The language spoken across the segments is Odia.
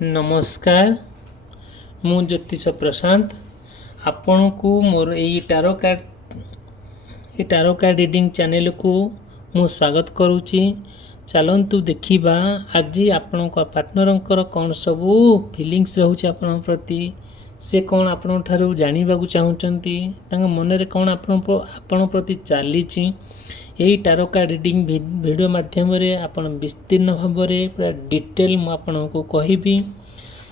नमस्कार मु ज्योतिष प्रशांत आपण को मोर यही टारो कार्ड रीडिंग चैनल को मु स्वागत करुच्ची। चलतु देखा आज आपण पार्टनर कौन सबू फिलिंग्स रोचे आपण प्रति से कौन आपण ठारू जानिबा चाहूँगी मन में कौन आपण प्रति चली यही टारो कार्ड रीडिंग वीडियो माध्यम आपण विस्तीर्ण भाव में पूरा डिटेल मु आपण को कहबी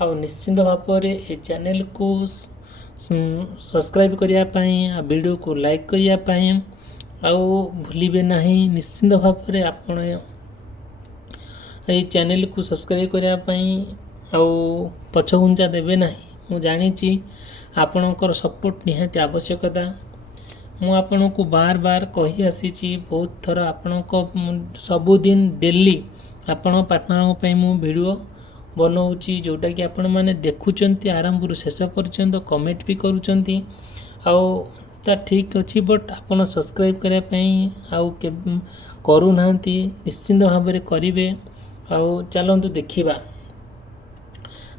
आ निश्चिंत भाव में ये चैनल को सब्सक्राइब करने वीडियो को लाइक करने भूलिबे नहीं। निश्चिंत भाव में आपण ये चैनल को सब्सक्राइब करने पछघुंचा देवे नहीं। मु जानी आपणकर सपोर्ट निहाती आवश्यकता। मु आपण को बार बार कही आसी बहुत थर आपण सबुदिन डेली आपण पार्टनर मु वीडियो बनाऊँगी जोटा कि आपण मैंने देखुंट आरंभ शेष पर्यंत कमेंट भी करुँच ठीक अच्छी बट आपण सब्सक्राइब करने करूना निश्चिंत भाव में करेंगे। चलतु देखा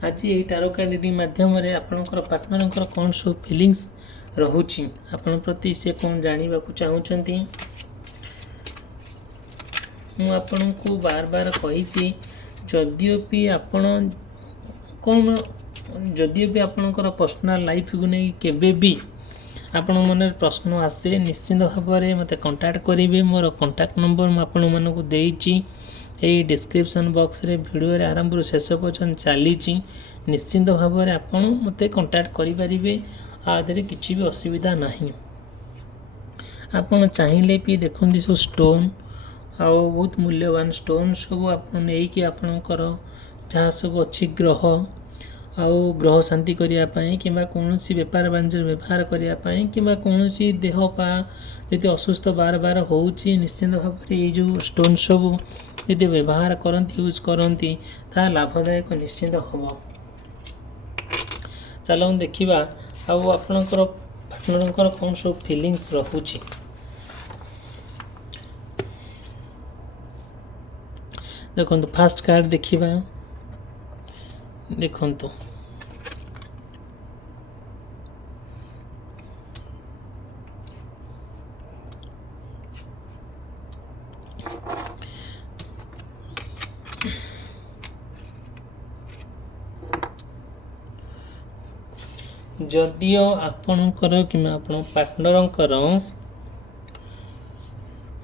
आज ये टारो कार्ड रीडिंग माध्यम आपणकर पार्टनर कौन सब फिलिंग्स रोची आपण प्रति से कौन जानिबा चाहूँगी। मु आपण को बार बार कही जदियो भी आपण कौन जदियो भी आपणकर पर्सनल लाइफ को नहीं केबे भी आपण मन प्रश्न आसे निश्चिंत भाव में मत कांटेक्ट करेंगे। मोर कांटेक्ट नंबर मुझे आपण मानक देइछि यही डिस्क्रिप्शन बॉक्स रे वीडियो रे आरंभ शेष पर्यंत चली निश्चिंत भाव में आपण मते कांटेक्ट करें आदि किसी भी असुविधा नहीं। आपण चाहिए भी देखते सब स्टोन आ बहुत मूल्यवान स्टोन सब आपकी आपणकर जहाँ सब अच्छी ग्रह ग्रह शांति करने कि कौन बेपार वाणिज्य व्यवहार करने कि कौन देह पा यदि असुस्थ बार बार हो निश्चिंत भाव में ये जो स्टोन सब यदि व्यवहार करती यूज करती ता लाभदायक निश्चिंत हम। चलो देखा आपणकर पार्टनर कौन सब फिलिंग्स रोचे। देखो फास्ट कार्ड देखा देखु जदियो आपणकर कि आपण पार्टनर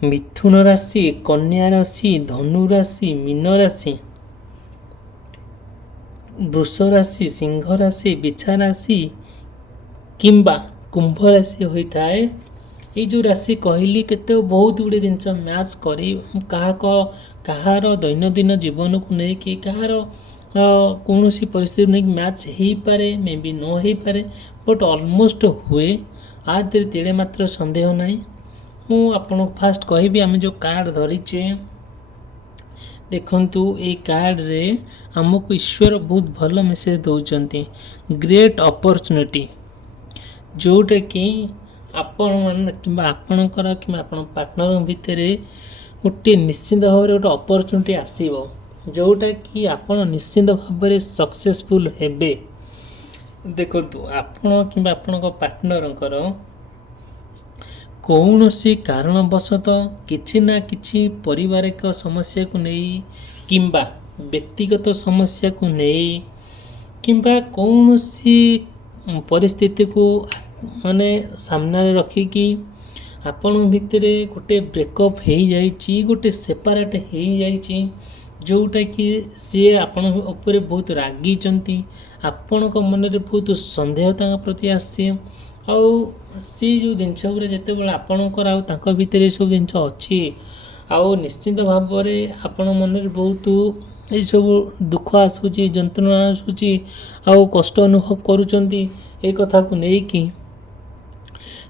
मिथुन राशि कन्या राशि धनु राशि मीन राशि वृष राशि सिंह राशि बिछा राशि किंबा कुंभ राशि होता है। ये जो राशि कहली केते बहुत गुड़े जिनस मैच कहार दैनंदिन जीवन को लेकिन कहार कौन सी परिस्थिति नहीं मैच हो पारे मे भी न हो पारे बट ऑलमोस्ट हुए आदि तेरे मात्र संदेह नहीं। मु आपन फास्ट कहबी आम जो कार्ड धरीचे देखंतु ये कार्ड रे हमको ईश्वर बहुत भल मेसेज दौरान ग्रेट अपॉर्चुनिटी जोटा कि आपण मान कि आपणकर कि आपण पार्टनर भितर गोटे निश्चिंत भाव में गोटे अपॉर्चुनिटी आसीबो जोटा कि आपण निश्चिंत भाव में सक्सेसफुल हेबे। देखंतु आपण कि आपण पार्टनर कौन सी कारणवशतः किछि ना किछि पारिवारिक समस्या को नहीं किंबा व्यक्तिगत समस्या को नहीं किंबा कौन सी परिस्थिति को माने सामने रखिकी आपण भितर गोटे ब्रेकअप हो जाइछि गोटे सेपरेट हो जाइछि जोटा कि सी आपण ऊपर बहुत रागी आपण मन में बहुत संदेह प्रति आसे सी जो जिनस जिते बड़े आपणकर भितर सब जिन अच्छी निश्चिंत भाव में आपण मन में बहुत ये सब दुख आसूची जंत्रणा आसूची कष्ट अनुभव करुँच कथा को लेकिन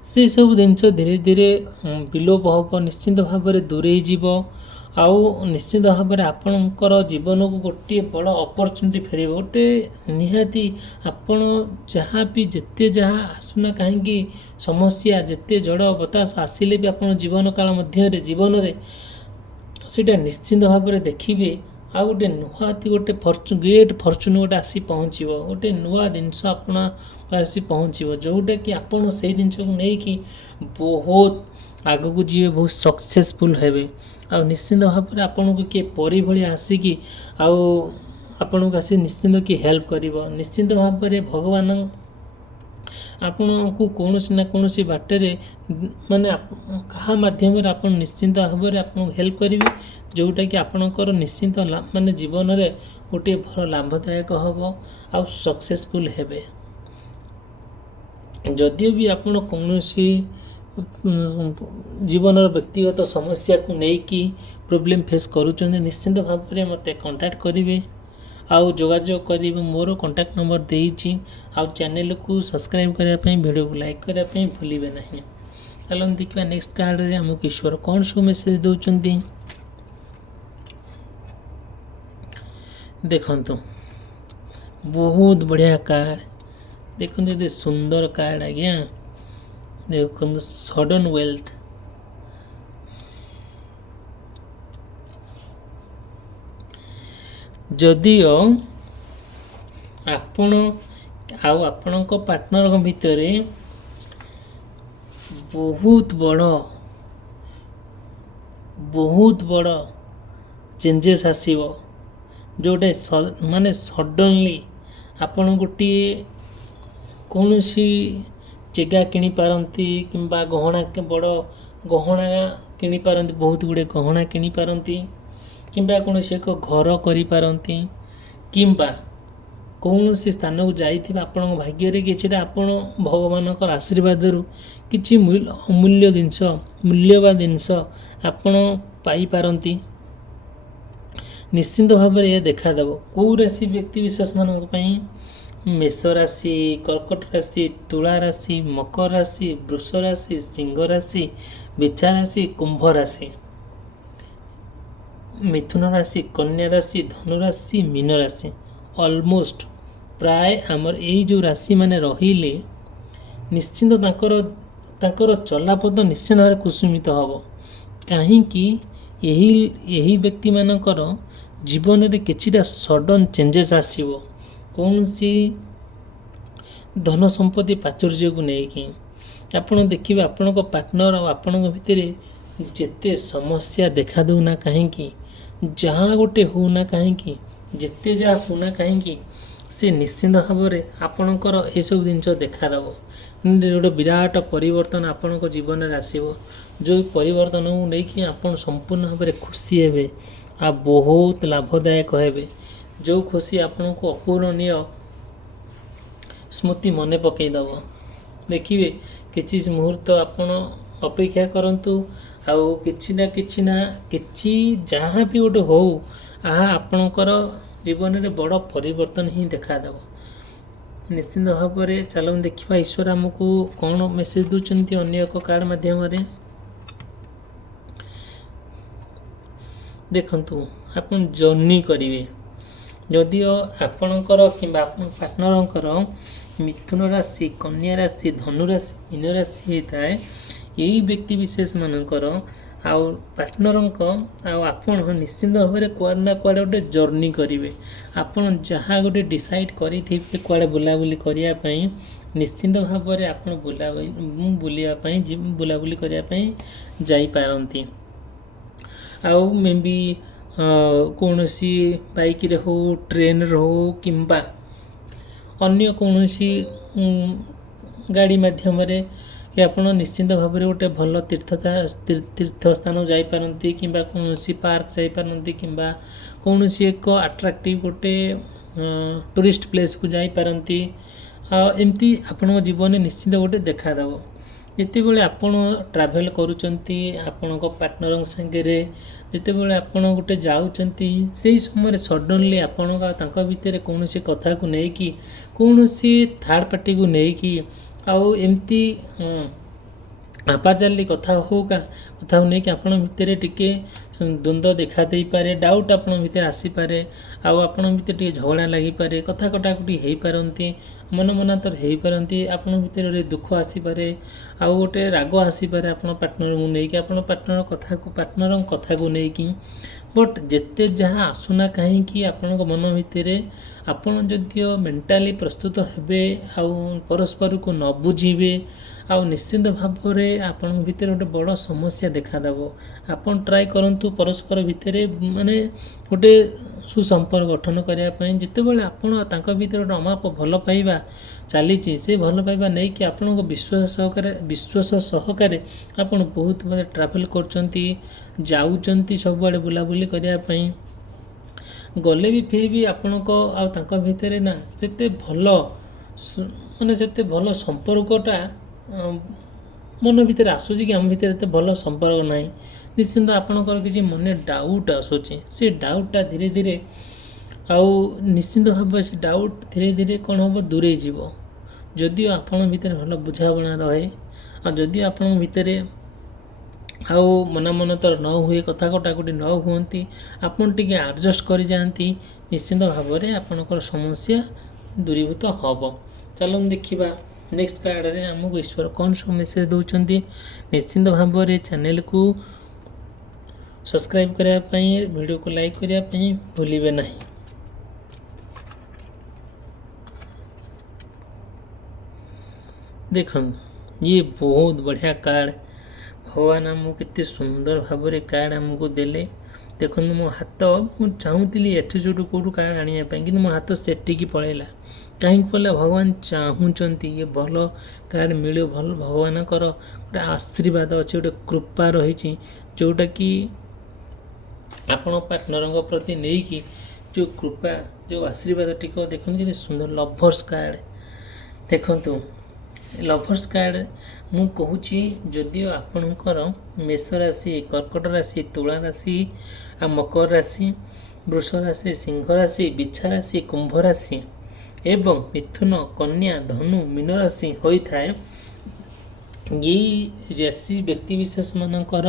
से सब जिनस धीरे धीरे विलोप हम निश्चिंत भाव में दूरे जीव निश्चित भाव में आपणकर जीवन को गोटे बड़ अपॉर्चुनिटी फेर गोटे निहाती आपण जहाँ भी जिते जहाँ आसुना कहीं समस्या जिते जड़ बतास आसिले भी आप जीवन काल मध्य जीवन में सीटा निश्चिंत भाव में देखिए ଆଉ ଗୋଟେ ନୂଆତି ଗୋଟେ ଗ୍ରେଟ୍ ଫର୍ଚୁନ୍ ଗୋଟେ ଆସି ପହଞ୍ଚିବ, ଗୋଟେ ନୂଆ ଜିନିଷ ଆପଣ ଆସି ପହଞ୍ଚିବ, ଯେଉଁଟାକି ଆପଣ ସେଇ ଜିନିଷକୁ ନେଇକି ବହୁତ ଆଗକୁ ଯିବେ, ବହୁତ ସକ୍ସେସଫୁଲ୍ ହେବେ। ଆଉ ନିଶ୍ଚିନ୍ତ ଭାବରେ ଆପଣଙ୍କୁ କିଏ ପରି ଭଳିଆ ଆସିକି ଆଉ ଆପଣଙ୍କୁ ଆସି ନିଶ୍ଚିନ୍ତ କିଏ ହେଲ୍ପ କରିବ। ନିଶ୍ଚିନ୍ତ ଭାବରେ ଭଗବାନ ଆପଣଙ୍କୁ କୌଣସି ନା କୌଣସି ବାଟରେ ମାନେ କାହା ମାଧ୍ୟମରେ ଆପଣ ନିଶ୍ଚିନ୍ତ ଭାବରେ ଆପଣଙ୍କୁ ହେଲ୍ପ କରିବେ, ଯେଉଁଟାକି ଆପଣଙ୍କର ନିଶ୍ଚିନ୍ତ ମାନେ ଜୀବନରେ ଗୋଟିଏ ଭଲ ଲାଭଦାୟକ ହେବ ଆଉ ସକ୍ସେସଫୁଲ୍ ହେବେ। ଯଦିଓ ବି ଆପଣ କୌଣସି ଜୀବନର ବ୍ୟକ୍ତିଗତ ସମସ୍ୟାକୁ ନେଇକି ପ୍ରୋବ୍ଲେମ୍ ଫେସ୍ କରୁଛନ୍ତି, ନିଶ୍ଚିନ୍ତ ଭାବରେ ମୋତେ କଣ୍ଟାକ୍ଟ କରିବେ ଆଉ ଯୋଗାଯୋଗ କରିବେ। ମୋର କଣ୍ଟାକ୍ଟ ନମ୍ବର ଦେଇଛି। ଆଉ ଚ୍ୟାନେଲକୁ ସବସ୍କ୍ରାଇବ୍ କରିବା ପାଇଁ, ଭିଡ଼ିଓକୁ ଲାଇକ୍ କରିବା ପାଇଁ ଭୁଲିବେ ନାହିଁ। ଚାଲନ୍ତୁ ଦେଖିବା ନେକ୍ସଟ କାର୍ଡ଼ରେ ଆମକୁ ଈଶ୍ୱର କ'ଣ ସବୁ ମେସେଜ ଦେଉଛନ୍ତି। ଦେଖନ୍ତୁ, ବହୁତ ବଢ଼ିଆ କାର୍ଡ଼। ଦେଖନ୍ତୁ ଏତେ ସୁନ୍ଦର କାର୍ଡ଼ ଆଜ୍ଞା। ଦେଖନ୍ତୁ ସଡନ୍ ୱେଲ୍ଥ। ଯଦିଓ ଆପଣ ଆଉ ଆପଣଙ୍କ ପାର୍ଟନରଙ୍କ ଭିତରେ ବହୁତ ବଡ଼ ଚେଞ୍ଜେସ୍ ଆସିବ, ଯେଉଁଟା ମାନେ ସଡନଲି ଆପଣ ଗୋଟିଏ କୌଣସି ଜାଗା କିଣିପାରନ୍ତି କିମ୍ବା ବଡ଼ ଗହଣା କିଣିପାରନ୍ତି, ବହୁତ ଗୁଡ଼ିଏ ଗହଣା କିଣିପାରନ୍ତି କିମ୍ବା କୌଣସି ଏକ ଘର କରିପାରନ୍ତି କିମ୍ବା କୌଣସି ସ୍ଥାନକୁ ଯାଇଥିବା ଆପଣଙ୍କ ଭାଗ୍ୟରେ କିଛିଟା ଆପଣ ଭଗବାନଙ୍କର ଆଶୀର୍ବାଦରୁ କିଛି ମୂଲ୍ୟବାନ ଜିନିଷ ଆପଣ ପାଇପାରନ୍ତି। ନିଶ୍ଚିନ୍ତ ଭାବରେ ଏହା ଦେଖାଦେବ କେଉଁ ରାଶି ବ୍ୟକ୍ତିବିଶେଷମାନଙ୍କ ପାଇଁ। ମେଷ ରାଶି, କର୍କଟ ରାଶି, ତୁଳା ରାଶି, ମକର ରାଶି, ବୃଷ ରାଶି, ସିଂହ ରାଶି, ବିଛା ରାଶି, କୁମ୍ଭ ରାଶି, ମିଥୁନ ରାଶି, କନ୍ୟା ରାଶି, ଧନୁ ରାଶି, ମୀନ ରାଶି। ଅଲମୋଷ୍ଟ ପ୍ରାୟ ଆମର ଏଇ ଯେଉଁ ରାଶିମାନେ ରହିଲେ ନିଶ୍ଚିନ୍ତ ତାଙ୍କର ଚଲାପଥ ନିଶ୍ଚିନ୍ତ ଭାବରେ କୁସୁମିତ ହେବ। କାହିଁକି ଏହି ବ୍ୟକ୍ତିମାନଙ୍କର ଜୀବନରେ କିଛିଟା ସଡନ୍ ଚେଞ୍ଜେସ୍ ଆସିବ, କୌଣସି ଧନ ସମ୍ପତ୍ତି ପ୍ରାଚୁର୍ଯ୍ୟକୁ ନେଇକି। ଆପଣ ଦେଖିବେ ଆପଣଙ୍କ ପାର୍ଟନର ଆଉ ଆପଣଙ୍କ ଭିତରେ ଯେତେ ସମସ୍ୟା ଦେଖା ଦେଉନା କାହିଁକି, ଯାହା ଗୋଟେ ହେଉନା କାହିଁକି, ଯେତେ ଯାହା ହେଉନା କାହିଁକି, ସେ ନିଶ୍ଚିନ୍ତ ଭାବରେ ଆପଣଙ୍କର ଏସବୁ ଜିନିଷ ଦେଖାଦେବ। ଗୋଟେ ବିରାଟ ପରିବର୍ତ୍ତନ ଆପଣଙ୍କ ଜୀବନରେ ଆସିବ, ଯେଉଁ ପରିବର୍ତ୍ତନକୁ ନେଇକି ଆପଣ ସମ୍ପୂର୍ଣ୍ଣ ଭାବରେ ଖୁସି ହେବେ ଆଉ ବହୁତ ଲାଭଦାୟକ ହେବେ। ଯେଉଁ ଖୁସି ଆପଣଙ୍କୁ ଅପୂରଣୀୟ ସ୍ମୃତି ମନେ ପକାଇଦେବ। ଦେଖିବେ କିଛି ମୁହୂର୍ତ୍ତ ଆପଣ ଅପେକ୍ଷା କରନ୍ତୁ, ଆଉ କିଛି ଯାହା ବି ଗୋଟେ ହେଉ, ଏହା ଆପଣଙ୍କର ଜୀବନରେ ବଡ଼ ପରିବର୍ତ୍ତନ ହିଁ ଦେଖାଦେବ। ନିଶ୍ଚିନ୍ତ ଭାବରେ ଚାଲନ୍ତୁ ଦେଖିବା ଈଶ୍ୱର ଆମକୁ କ'ଣ ମେସେଜ ଦେଉଛନ୍ତି ଅନ୍ୟ ଏକ କାର୍ଡ଼ ମାଧ୍ୟମରେ। ଦେଖନ୍ତୁ, ଆପଣ ଜର୍ଣ୍ଣି କରିବେ। ଯଦିଓ ଆପଣଙ୍କର କିମ୍ବା ଆପଣଙ୍କ ପାର୍ଟନରଙ୍କର ମିଥୁନ ରାଶି, କନ୍ୟା ରାଶି, ଧନୁ ରାଶି, ମୀନ ରାଶି ହେଇଥାଏ, ଏହି ବ୍ୟକ୍ତି ବିଶେଷମାନଙ୍କର ଆଉ ପାର୍ଟନରଙ୍କ ଆଉ ଆପଣ ନିଶ୍ଚିନ୍ତ ଭାବରେ କୁଆଡ଼େ ନା କୁଆଡ଼େ ଗୋଟେ ଜର୍ଣ୍ଣି କରିବେ। ଆପଣ ଯାହା ଗୋଟେ ଡିସାଇଡ଼୍ କରିଥିବେ କୁଆଡ଼େ ବୁଲାବୁଲି କରିବା ପାଇଁ, ନିଶ୍ଚିନ୍ତ ଭାବରେ ଆପଣ ବୁଲାବୁଲି କରିବା ପାଇଁ ଯାଇପାରନ୍ତି। ଆଉ ମେ ବି କୌଣସି ବାଇକ୍ରେ ହେଉ, ଟ୍ରେନ୍ରେ ହେଉ କିମ୍ବା ଅନ୍ୟ କୌଣସି ଗାଡ଼ି ମାଧ୍ୟମରେ ଆପଣ ନିଶ୍ଚିନ୍ତ ଭାବରେ ଗୋଟେ ଭଲ ତୀର୍ଥ ସ୍ଥାନକୁ ଯାଇପାରନ୍ତି କିମ୍ବା କୌଣସି ପାର୍କ ଯାଇପାରନ୍ତି କିମ୍ବା କୌଣସି ଏକ ଆଟ୍ରାକ୍ଟିଭ୍ ଗୋଟେ ଟୁରିଷ୍ଟ ପ୍ଲେସ୍କୁ ଯାଇପାରନ୍ତି। ଆଉ ଏମିତି ଆପଣଙ୍କ ଜୀବନରେ ନିଶ୍ଚିନ୍ତ ଗୋଟେ ଦେଖାଦେବ। ଯେତେବେଳେ ଆପଣ ଟ୍ରାଭେଲ୍ କରୁଛନ୍ତି ଆପଣଙ୍କ ପାର୍ଟନରଙ୍କ ସାଙ୍ଗରେ, ଯେତେବେଳେ ଆପଣ ଗୋଟେ ଯାଉଛନ୍ତି, ସେହି ସମୟରେ ସଡନ୍ଲି ଆପଣଙ୍କ ତାଙ୍କ ଭିତରେ କୌଣସି କଥାକୁ ନେଇକି, କୌଣସି ଥାର୍ଡ଼ ପାର୍ଟିକୁ ନେଇକି ଆଉ ଏମିତି ଆପାଚାଲି କଥାକୁ ନେଇକି ଆପଣଙ୍କ ଭିତରେ ଟିକେ ଦ୍ୱନ୍ଦ୍ୱ ଦେଖା ଦେଇପାରେ, ଡାଉଟ୍ ଆପଣଙ୍କ ଭିତରେ ଆସିପାରେ, ଆଉ ଆପଣଙ୍କ ଭିତରେ ଟିକେ ଝଗଡ଼ା ଲାଗିପାରେ, କଥା କଟାକଟି ହେଇପାରନ୍ତି, ମନାନ୍ତର ହେଇପାରନ୍ତି, ଆପଣଙ୍କ ଭିତରେ ଗୋଟେ ଦୁଃଖ ଆସିପାରେ, ଆଉ ଗୋଟେ ରାଗ ଆସିପାରେ ଆପଣଙ୍କ ପାର୍ଟନରଙ୍କୁ ନେଇକି, ଆପଣଙ୍କ ପାର୍ଟନରଙ୍କ କଥାକୁ ନେଇକି। ବଟ୍ ଯେତେ ଯାହା ଆସୁନା କାହିଁକି ଆପଣଙ୍କ ମନ ଭିତରେ, ଆପଣ ଯଦିଓ ମେଣ୍ଟାଲି ପ୍ରସ୍ତୁତ ହେବେ ଆଉ ପରସ୍ପରକୁ ନ ବୁଝିବେ, ଆଉ ନିଶ୍ଚିନ୍ତ ଭାବରେ ଆପଣଙ୍କ ଭିତରେ ଗୋଟେ ବଡ଼ ସମସ୍ୟା ଦେଖାଦେବ। ଆପଣ ଟ୍ରାଏ କରନ୍ତୁ ପରସ୍ପର ଭିତରେ ମାନେ ଗୋଟେ ସୁସମ୍ପର୍କ ଗଠନ କରିବା ପାଇଁ। ଯେତେବେଳେ ଆପଣ ତାଙ୍କ ଭିତରେ ଗୋଟେ ଅମାପ ଭଲ ପାଇବା ଚାଲିଛି, ସେ ଭଲ ପାଇବା ନେଇକି ଆପଣଙ୍କ ବିଶ୍ୱାସ ସହକାରେ ଆପଣ ବହୁତ ମାନେ ଟ୍ରାଭେଲ୍ କରୁଛନ୍ତି, ଯାଉଛନ୍ତି ସବୁଆଡ଼େ ବୁଲାବୁଲି କରିବା ପାଇଁ, ଗଲେ ବି ଫିର୍ ବି ଆପଣଙ୍କ ଆଉ ତାଙ୍କ ଭିତରେ ନା ସେତେ ଭଲ ମାନେ ସେତେ ଭଲ ସମ୍ପର୍କଟା ମନ ଭିତରେ ଆସୁଛି କି ଆମ ଭିତରେ ଏତେ ଭଲ ସମ୍ପର୍କ ନାହିଁ। ନିଶ୍ଚିନ୍ତ ଆପଣଙ୍କର କିଛି ମନେ ଡାଉଟ୍ ଆସୁଛି, ସେ ଡାଉଟ୍ଟା ଧୀରେ ଧୀରେ ଆଉ ନିଶ୍ଚିନ୍ତ ଭାବରେ ସେ ଡାଉଟ୍ ଧୀରେ ଧୀରେ କ'ଣ ହେବ, ଦୂରେଇ ଯିବ। ଯଦିଓ ଆପଣଙ୍କ ଭିତରେ ଭଲ ବୁଝାମଣା ରହେ, ଆଉ ଯଦି ଆପଣଙ୍କ ଭିତରେ ଆଉ ମନାମନତର ନ ହୁଏ, କଥା କଟାକଟି ନ ହୁଅନ୍ତି, ଆପଣ ଟିକେ ଆଡ଼ଜଷ୍ଟ କରିଯାଆନ୍ତି, ନିଶ୍ଚିନ୍ତ ଭାବରେ ଆପଣଙ୍କର ସମସ୍ୟା ଦୂରୀଭୂତ ହେବ। ଚାଲନ୍ତୁ ଦେଖିବା ନେକ୍ସଟ କାର୍ଡ଼ରେ ଆମକୁ ଈଶ୍ୱର କ'ଣ ସବୁ ମେସେଜ ଦେଉଛନ୍ତି। ନିଶ୍ଚିନ୍ତ ଭାବରେ ଚ୍ୟାନେଲକୁ ସବସ୍କ୍ରାଇବ୍ କରିବା ପାଇଁ, ଭିଡ଼ିଓକୁ ଲାଇକ୍ କରିବା ପାଇଁ ଭୁଲିବେ ନାହିଁ। ଦେଖନ୍ତୁ, ଇଏ ବହୁତ ବଢ଼ିଆ କାର୍ଡ଼। ଭଗବାନ ଆମକୁ କେତେ ସୁନ୍ଦର ଭାବରେ କାର୍ଡ଼ ଆମକୁ ଦେଲେ। ଦେଖନ୍ତୁ ମୋ ହାତ, ମୁଁ ଚାହୁଁଥିଲି ଏଠି ସେଠୁ କେଉଁଠୁ କାର୍ଡ଼ ଆଣିବା ପାଇଁ, କିନ୍ତୁ ମୋ ହାତ ସେଠିକି ପଳେଇଲା। କାହିଁକି ପଳେଇଲା? ଭଗବାନ ଚାହୁଁଛନ୍ତି ଇଏ ଭଲ କାର୍ଡ଼ ମିଳୁ। ଭଲ ଭଗବାନଙ୍କର ଗୋଟେ ଆଶୀର୍ବାଦ ଅଛି, ଗୋଟେ କୃପା ରହିଛି, ଯେଉଁଟାକି ଆପଣ ପାର୍ଟନରଙ୍କ ପ୍ରତି ନେଇକି ଯେଉଁ କୃପା, ଯେଉଁ ଆଶୀର୍ବାଦ ଟିକ ଦେଖନ୍ତୁ କେତେ ସୁନ୍ଦର। ଲଭର୍ସ କାର୍ଡ଼ ଦେଖନ୍ତୁ, ଲଭର୍ସ କାର୍ଡ଼ ମୁଁ କହୁଛି, ଯଦିଓ ଆପଣଙ୍କର ମେଷ ରାଶି, କର୍କଟ ରାଶି, ତୁଳା ରାଶି, ଆଉ ମକର ରାଶି, ବୃଷ ରାଶି, ସିଂହ ରାଶି, ବିଛା ରାଶି, କୁମ୍ଭ ରାଶି ଏବଂ ମିଥୁନ, କନ୍ୟା, ଧନୁ, ମୀନ ରାଶି ହୋଇଥାଏ, ଏଇ ରାଶି ବ୍ୟକ୍ତିବିଶେଷ ମାନଙ୍କର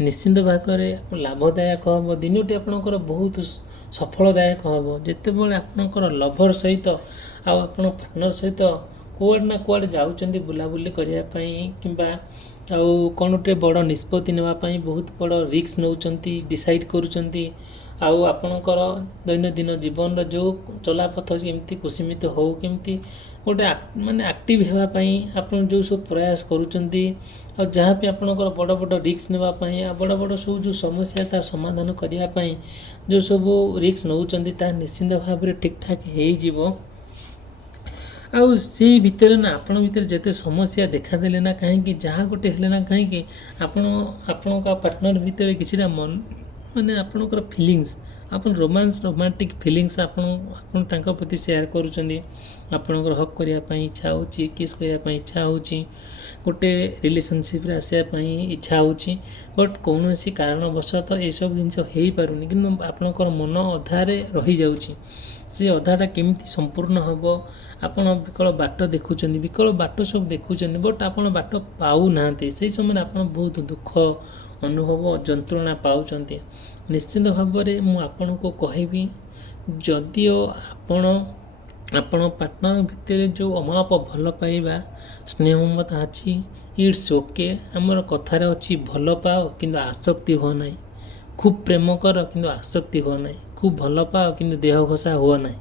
ନିଶ୍ଚିନ୍ତ ଭାବରେ ଲାଭଦାୟକ ହେବ। ଦିନଟି ଆପଣଙ୍କର ବହୁତ ସଫଳଦାୟକ ହେବ। ଯେତେବେଳେ ଆପଣଙ୍କର ଲଭର ସହିତ ଆଉ ଆପଣ ପାର୍ଟନର ସହିତ କୁଆଡ଼େ ନା କୁଆଡ଼େ ଯାଉଛନ୍ତି ବୁଲାବୁଲି କରିବା ପାଇଁ, କିମ୍ବା ଆଉ କ'ଣ ଗୋଟେ ବଡ଼ ନିଷ୍ପତ୍ତି ନେବା ପାଇଁ ବହୁତ ବଡ଼ ରିସ୍କ ନେଉଛନ୍ତି, ଡିସାଇଡ଼୍ କରୁଛନ୍ତି, ଆଉ ଆପଣଙ୍କର ଦୈନନ୍ଦିନ ଜୀବନର ଯେଉଁ ଚଲାପଥ କେମିତି କୁସିମିତ ହେଉ, କେମିତି ଗୋଟେ ମାନେ ଆକ୍ଟିଭ୍ ହେବା ପାଇଁ ଆପଣ ଯେଉଁ ସବୁ ପ୍ରୟାସ କରୁଛନ୍ତି, ଆଉ ଯାହା ବି ଆପଣଙ୍କର ବଡ଼ ବଡ଼ ରିସ୍କ ନେବା ପାଇଁ, ଆଉ ବଡ଼ ବଡ଼ ସବୁ ଯେଉଁ ସମସ୍ୟା ତାର ସମାଧାନ କରିବା ପାଇଁ ଯେଉଁ ସବୁ ରିସ୍କ ନେଉଛନ୍ତି, ତାହା ନିଶ୍ଚିନ୍ତ ଭାବରେ ଠିକ୍ଠାକ୍ ହେଇଯିବ। ଆଉ ସେଇ ଭିତରେ ନା ଆପଣଙ୍କ ଭିତରେ ଯେତେ ସମସ୍ୟା ଦେଖାଦେଲେ ନା କାହିଁକି, ଯାହା ଗୋଟେ ହେଲେ ନା କାହିଁକି, ଆପଣଙ୍କ ପାର୍ଟନର ଭିତରେ କିଛିଟା ମାନେ ଆପଣଙ୍କର ଫିଲିଙ୍ଗସ୍, ଆପଣ ରୋମାଣ୍ଟିକ୍ ଫିଲିଙ୍ଗସ୍ ଆପଣ ତାଙ୍କ ପ୍ରତି ସେୟାର କରୁଛନ୍ତି। ଆପଣଙ୍କର ହକ୍ କରିବା ପାଇଁ ଇଚ୍ଛା ହେଉଛି, କିସ୍ କରିବା ପାଇଁ ଇଚ୍ଛା ହେଉଛି, ଗୋଟେ ରିଲେସନସିପ୍ରେ ଆସିବା ପାଇଁ ଇଚ୍ଛା ହେଉଛି, ବଟ୍ କୌଣସି କାରଣବଶତଃ ଏସବୁ ଜିନିଷ ହେଇପାରୁନି, କିନ୍ତୁ ଆପଣଙ୍କର ମନ ଅଧାରେ ରହିଯାଉଛି। ସେ ଅଧାଟା କେମିତି ସମ୍ପୂର୍ଣ୍ଣ ହେବ, ଆପଣ ବିକଳ ବାଟ ଦେଖୁଛନ୍ତି, ବିକଳ ବାଟ ସବୁ ଦେଖୁଛନ୍ତି, ବଟ୍ ଆପଣ ବାଟ ପାଉନାହାନ୍ତି। ସେହି ସମୟରେ ଆପଣ ବହୁତ ଦୁଃଖ ଅନୁଭବ, ଯନ୍ତ୍ରଣା ପାଉଛନ୍ତି। ନିଶ୍ଚିନ୍ତ ଭାବରେ ମୁଁ ଆପଣଙ୍କୁ କହିବି, ଯଦିଓ ଆପଣ ପାର୍ଟନର ଭିତରେ ଯେଉଁ ଅମାପ ଭଲ ପାଇବା, ସ୍ନେହ ମମତା ଅଛି, ଇଟ୍ସ ଓକେ। ଆମର କଥାରେ ଅଛି, ଭଲ ପାଅ କିନ୍ତୁ ଆସକ୍ତି ହୁଅ ନାହିଁ। ଖୁବ୍ ପ୍ରେମ କର କିନ୍ତୁ ଆସକ୍ତି ହୁଅ ନାହିଁ। ଖୁବ୍ ଭଲ ପାଅ କିନ୍ତୁ ଦେହ ଘଷା ହୁଅ ନାହିଁ।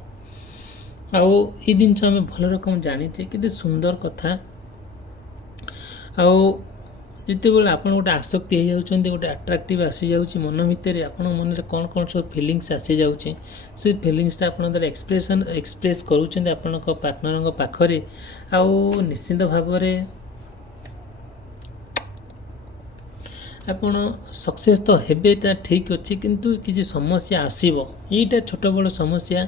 ଆଉ ଏଇ ଜିନିଷ ଆମେ ଭଲ ରକମ ଜାଣିଛେ, କେତେ ସୁନ୍ଦର କଥା। ଆଉ ଯେତେବେଳେ ଆପଣ ଗୋଟେ ଆସକ୍ତି ହେଇଯାଉଛନ୍ତି, ଗୋଟେ ଆଟ୍ରାକ୍ଟିଭ୍ ଆସିଯାଉଛି ମନ ଭିତରେ, ଆପଣଙ୍କ ମନରେ କ'ଣ କ'ଣ ସବୁ ଫିଲିଙ୍ଗସ୍ ଆସିଯାଉଛି, ସେ ଫିଲିଙ୍ଗସ୍ଟା ଆପଣ ଦ୍ୱାରା ଏକ୍ସପ୍ରେସ୍ କରୁଛନ୍ତି ଆପଣଙ୍କ ପାର୍ଟନରଙ୍କ ପାଖରେ। ଆଉ ନିଶ୍ଚିନ୍ତ ଭାବରେ ଆପଣ ସକ୍ସେସ୍ ତ ହେବେ, ତା ଠିକ୍ ଅଛି, କିନ୍ତୁ କିଛି ସମସ୍ୟା ଆସିବ। ଏଇଟା ଛୋଟ ବଡ଼ ସମସ୍ୟା,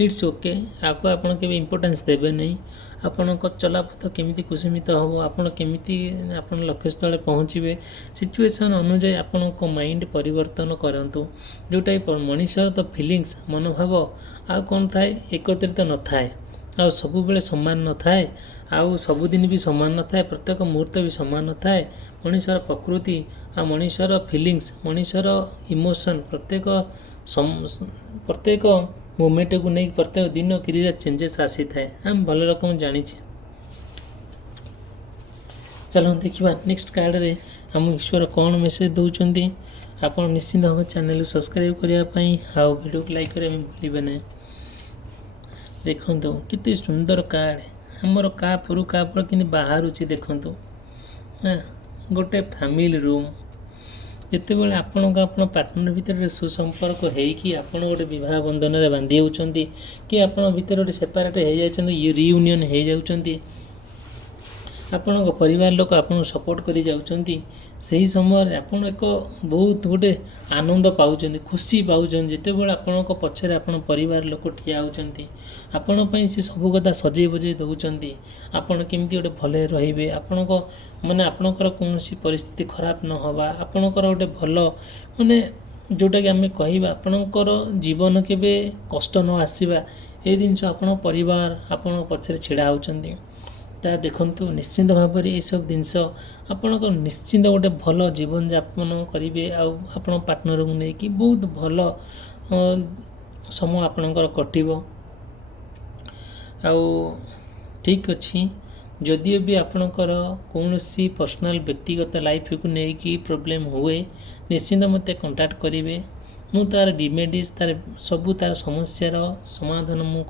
ଇଟ୍ସ ଓକେ। ଆକୁ ଆପଣ କେବେ ଇମ୍ପୋର୍ଟାନ୍ସ ଦେବେ ନାହିଁ। ଆପଣଙ୍କ ଚଲାପଥ କେମିତି କୁସୁମିତ ହେବ, ଆପଣ କେମିତି ଆପଣ ଲକ୍ଷ୍ୟସ୍ଥଳରେ ପହଞ୍ଚିବେ, ସିଚୁଏସନ୍ ଅନୁଯାୟୀ ଆପଣଙ୍କ ମାଇଣ୍ଡ ପରିବର୍ତ୍ତନ କରନ୍ତୁ। ଯେଉଁଟା ମଣିଷର ତ ଫିଲିଙ୍ଗସ୍, ମନୋଭାବ ଆଉ କ'ଣ ଥାଏ, ଏକତ୍ରିତ ନଥାଏ, ଆଉ ସବୁବେଳେ ସମାନ ନଥାଏ, ଆଉ ସବୁଦିନ ବି ସମାନ ନଥାଏ, ପ୍ରତ୍ୟେକ ମୁହୂର୍ତ୍ତ ବି ସମାନ ନଥାଏ। ମଣିଷର ପ୍ରକୃତି ଆଉ ମଣିଷର ଫିଲିଙ୍ଗସ୍, ମଣିଷର ଇମୋସନ୍, ପ୍ରତ୍ୟେକ ମୁଭମେଣ୍ଟକୁ ନେଇକି ପ୍ରତ୍ୟେକ ଦିନ କିଛିଟା ଚେଞ୍ଜେସ୍ ଆସିଥାଏ, ଆମେ ଭଲ ରକମ ଜାଣିଛେ। ଚାଲନ୍ତୁ ଦେଖିବା ନେକ୍ସଟ କାର୍ଡ଼ରେ ଆମକୁ ଈଶ୍ୱର କ'ଣ ମେସେଜ ଦେଉଛନ୍ତି। ଆପଣ ନିଶ୍ଚିନ୍ତ ଭାବେ ଚ୍ୟାନେଲକୁ ସବସ୍କ୍ରାଇବ୍ କରିବା ପାଇଁ ଆଉ ଭିଡ଼ିଓକୁ ଲାଇକ୍ କରିବା ପାଇଁ ଭୁଲିବେ ନାହିଁ। ଦେଖନ୍ତୁ କେତେ ସୁନ୍ଦର କାର୍ଡ଼ ଆମର କାପରୁ କେମିତି ବାହାରୁଛି ଦେଖନ୍ତୁ। ଗୋଟେ ଫ୍ୟାମିଲି ରୁମ୍ ଯେତେବେଳେ ଆପଣ ପାର୍ଟନର ଭିତରେ ସୁସମ୍ପର୍କ ହେଇକି ଆପଣ ଗୋଟେ ବିବାହ ବନ୍ଧନରେ ବାନ୍ଧି ହେଉଛନ୍ତି କି ଆପଣଙ୍କ ଭିତରେ ଗୋଟେ ସେପାରେଟ୍ ହେଇଯାଉଛନ୍ତି, ରିୟୁନିୟନ୍ ହେଇଯାଉଛନ୍ତି, ଆପଣଙ୍କ ପରିବାର ଲୋକ ଆପଣଙ୍କୁ ସପୋର୍ଟ କରି ଯାଉଛନ୍ତି, ସେହି ସମୟରେ ଆପଣ ଏକ ବହୁତ ଗୋଟେ ଆନନ୍ଦ ପାଉଛନ୍ତି, ଖୁସି ପାଉଛନ୍ତି। ଯେତେବେଳେ ଆପଣଙ୍କ ପଛରେ ଆପଣ ପରିବାର ଲୋକ ଠିଆ ହେଉଛନ୍ତି, ଆପଣ ପାଇଁ ସେ ସବୁ କଥା ସଜେଇ ବଜେଇ ଦେଉଛନ୍ତି, ଆପଣ କେମିତି ଗୋଟେ ଭଲରେ ରହିବେ, ଆପଣଙ୍କର କୌଣସି ପରିସ୍ଥିତି ଖରାପ ନ ହେବା, ଆପଣଙ୍କର ଗୋଟେ ଭଲ ଯେଉଁଟାକି ଆମେ କହିବା ଆପଣଙ୍କର ଜୀବନ କେବେ କଷ୍ଟ ନ ଆସିବା, ଏ ଜିନିଷ ଆପଣଙ୍କ ପରିବାର ଆପଣଙ୍କ ପଛରେ ଛିଡ଼ା ହେଉଛନ୍ତି। ତାହା ଦେଖନ୍ତୁ ନିଶ୍ଚିନ୍ତ ଭାବରେ ଏସବୁ ଜିନିଷ ଆପଣଙ୍କ ନିଶ୍ଚିନ୍ତ ଗୋଟେ ଭଲ ଜୀବନଯାପନ କରିବେ। ଆଉ ଆପଣ ପାର୍ଟନରକୁ ନେଇକି ବହୁତ ଭଲ ସମୟ ଆପଣଙ୍କର କଟିବ। ଆଉ ଠିକ୍ ଅଛି, ଯଦିଓ ବି ଆପଣଙ୍କର କୌଣସି ପର୍ସନାଲ୍ ବ୍ୟକ୍ତିଗତ ଲାଇଫକୁ ନେଇକି ପ୍ରୋବ୍ଲେମ୍ ହୁଏ, ନିଶ୍ଚିନ୍ତ ମୋତେ କଣ୍ଟାକ୍ଟ କରିବେ। ମୁଁ ତା'ର ରିମେଡ଼ିଜ୍ ତା'ର ସମସ୍ୟାର ସମାଧାନ ମୁଁ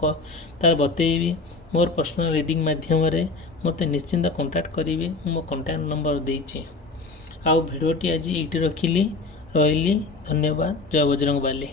ତା'ର ବତେଇବି। ମୋର ପର୍ସନାଲ୍ ରିଡ଼ିଂ ମାଧ୍ୟମରେ ମୋତେ ନିଶ୍ଚିନ୍ତ କଣ୍ଟାକ୍ଟ କରିବେ। ମୁଁ ମୋ କଣ୍ଟାକ୍ଟ ନମ୍ବର ଦେଇଛି। ଆଉ ଭିଡ଼ିଓଟି ଆଜି ଏଇଠି ରହିଲି। ଧନ୍ୟବାଦ। ଜୟ ବଜରଙ୍ଗବାଲି।